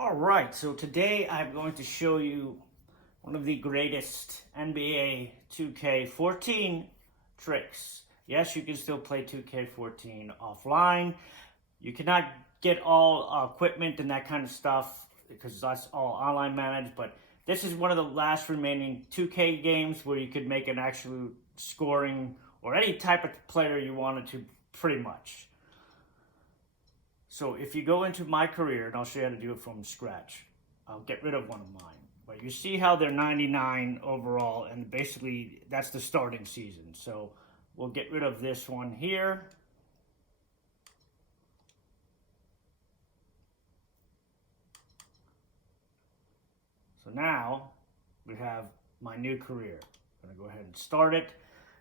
All right, so today I'm going to show you one of the greatest NBA 2K14 tricks. Yes, you can still play 2K14 offline. You cannot get all equipment and that kind of stuff because that's all online managed, but this is one of the last remaining 2K games where you could make an actual scoring or any type of player you wanted to, pretty much. So if you go into MyCareer, and I'll show you how to do it from scratch. I'll get rid of one of mine. But you see how they're 99 overall, and basically that's the starting season. So we'll get rid of this one here. So now we have my new career. I'm gonna go ahead and start it.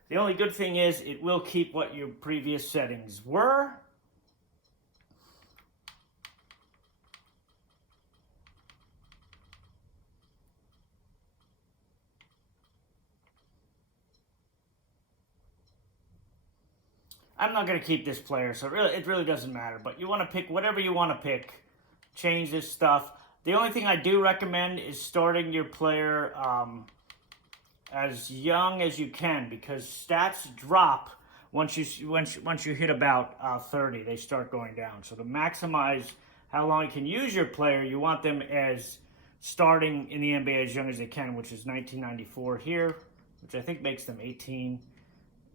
The only good thing is it will keep what your previous settings were. I'm not going to keep this player, so it really doesn't matter. But you want to pick whatever you want to pick. Change this stuff. The only thing I do recommend is starting your player as young as you can, because stats drop once you hit about 30. They start going down. So to maximize how long you can use your player, you want them as starting in the NBA as young as they can, which is 1994 here, which I think makes them 18.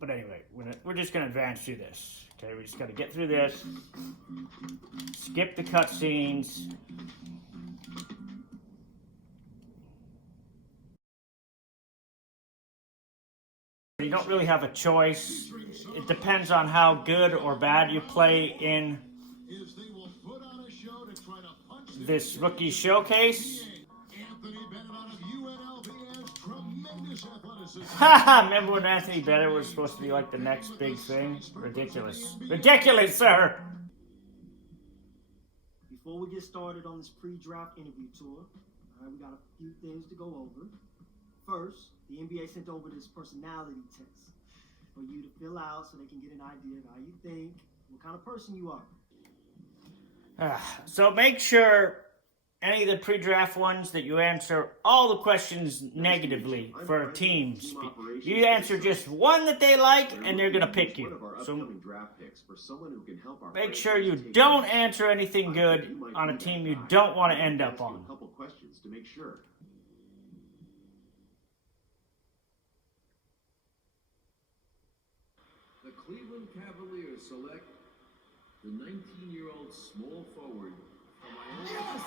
But anyway, we're just going to advance through this. Okay, we just got to get through this. Skip the cutscenes. You don't really have a choice. It depends on how good or bad you play in this rookie showcase. Remember when Anthony Bennett was supposed to be like the next big thing? Ridiculous. Ridiculous, sir! Before we get started on this pre-draft interview tour, we got a few things to go over. First, the NBA sent over this personality test for you to fill out so they can get an idea of how you think, what kind of person you are. So make sure any of the pre-draft ones that you answer all the questions negatively for teams. You answer just one that they like, and they're going to pick you. So make sure you don't answer anything good on a team you don't want to end up on. The Cleveland Cavaliers select the 19-year-old small forward from Iowa. Yes!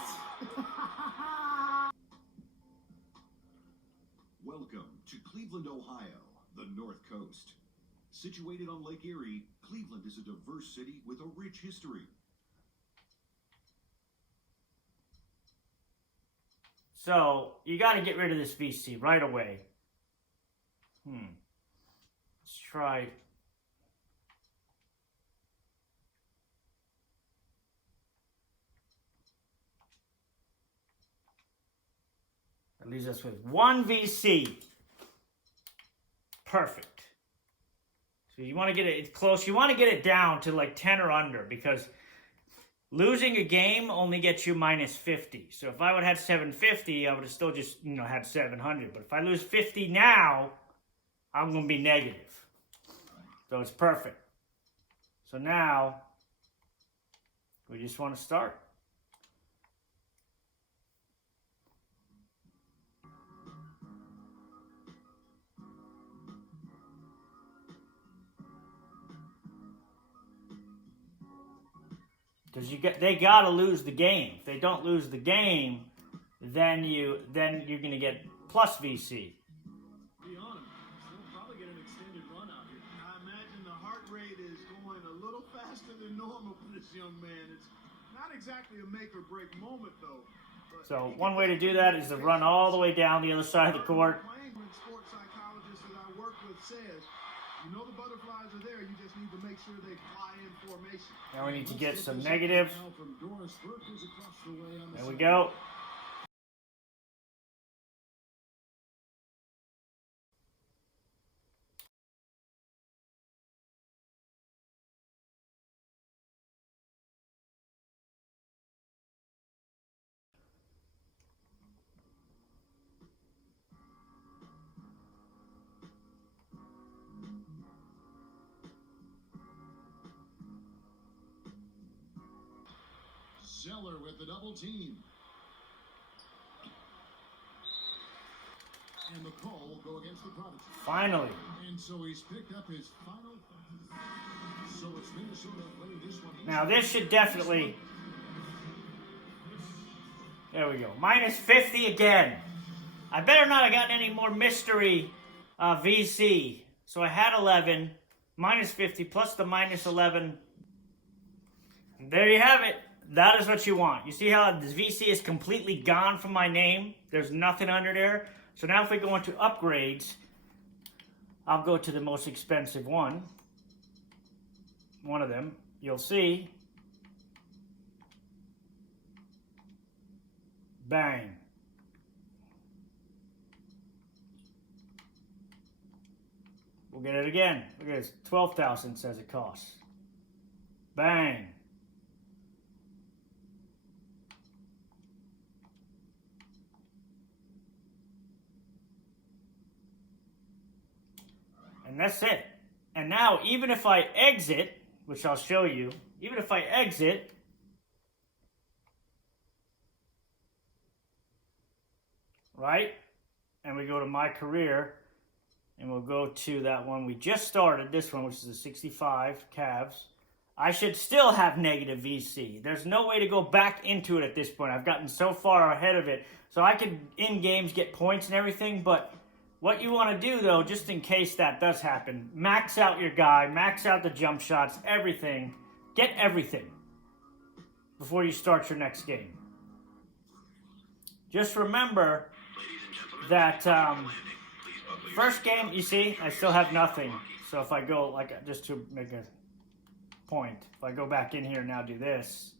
Welcome to Cleveland, Ohio, the North Coast. Situated on Lake Erie, Cleveland is a diverse city with a rich history. So, you got to get rid of this VC right away. Let's try. That leaves us with one VC. Perfect. So you want to get it close. You want to get it down to like 10 or under, because losing a game only gets you minus 50. So if I would have had 750, I would have still just, had 700. But if I lose 50 now, I'm going to be negative. So it's perfect. So now, we just want to start. Because they gotta lose the game. If they don't lose the game, then you're gonna get plus VC. Be honest, they'll probably get an extended run out here. I imagine the heart rate is going a little faster than normal for this young man. It's not exactly a make or break moment though. So one way to do that is to run all the way down the other side of the court. Sports psychologist that I work with says, you know the butterflies are there, you just need to make sure they fly in formation. Now we need to get some negative. There we go. Zeller with the double team. And the call will go against the Prodigy. Finally. And so he's picked up his final. So it's Minnesota playing this one. Now this should definitely... There we go. Minus 50 again. I better not have gotten any more mystery VC. So I had 11. Minus 50 plus the minus 11. And there you have it. That is what you want. You see how this VC is completely gone from my name? There's nothing under there. So now if we go into upgrades, I'll go to the most expensive one. One of them. You'll see. Bang. We'll get it again. Look at this. 12,000 says it costs. Bang. And that's it. And now, even if I exit, which I'll show you, even if I exit, right? And we go to MyCareer, and we'll go to that one we just started, this one, which is the 65 Cavs. I should still have negative VC. There's no way to go back into it at this point. I've gotten so far ahead of it. So I could, in games, get points and everything, but what you want to do, though, just in case that does happen, max out your guy, max out the jump shots, everything. Get everything before you start your next game. Just remember that first game, you see, I still have nothing. So if I go, like, just to make a point, if I go back in here and now do this,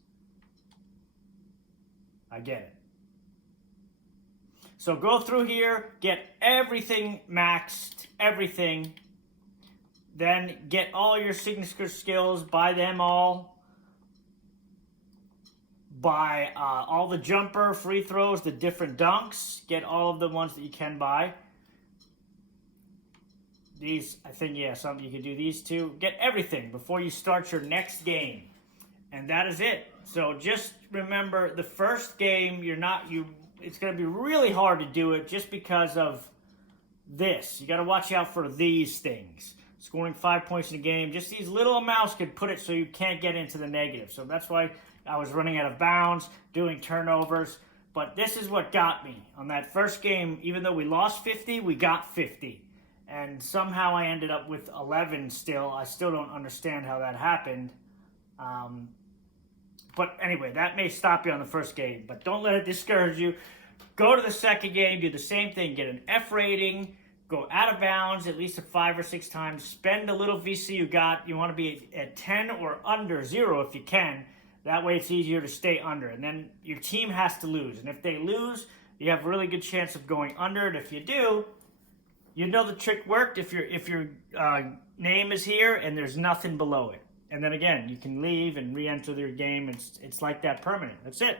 I get it. So go through here, get everything maxed, everything. Then get all your signature skills, buy them all. Buy all the jumper, free throws, the different dunks. Get all of the ones that you can buy. These, I think, yeah, something you can do these two. Get everything before you start your next game. And that is it. So just remember, the first game, it's going to be really hard to do it just because of this. You got to watch out for these things. Scoring 5 points in a game, just these little amounts could put it so you can't get into the negative. So that's why I was running out of bounds, doing turnovers. But this is what got me. On that first game, even though we lost 50, we got 50. And somehow I ended up with 11 still. I still don't understand how that happened. But anyway, that may stop you on the first game. But don't let it discourage you. Go to the second game, do the same thing. Get an F rating. Go out of bounds at least 5 or 6 times. Spend a little VC you got. You want to be at 10 or under 0 if you can. That way it's easier to stay under. And then your team has to lose. And if they lose, you have a really good chance of going under. And if you do, you know the trick worked if your name is here and there's nothing below it. And then again, you can leave and re-enter your game. It's like that permanent. That's it.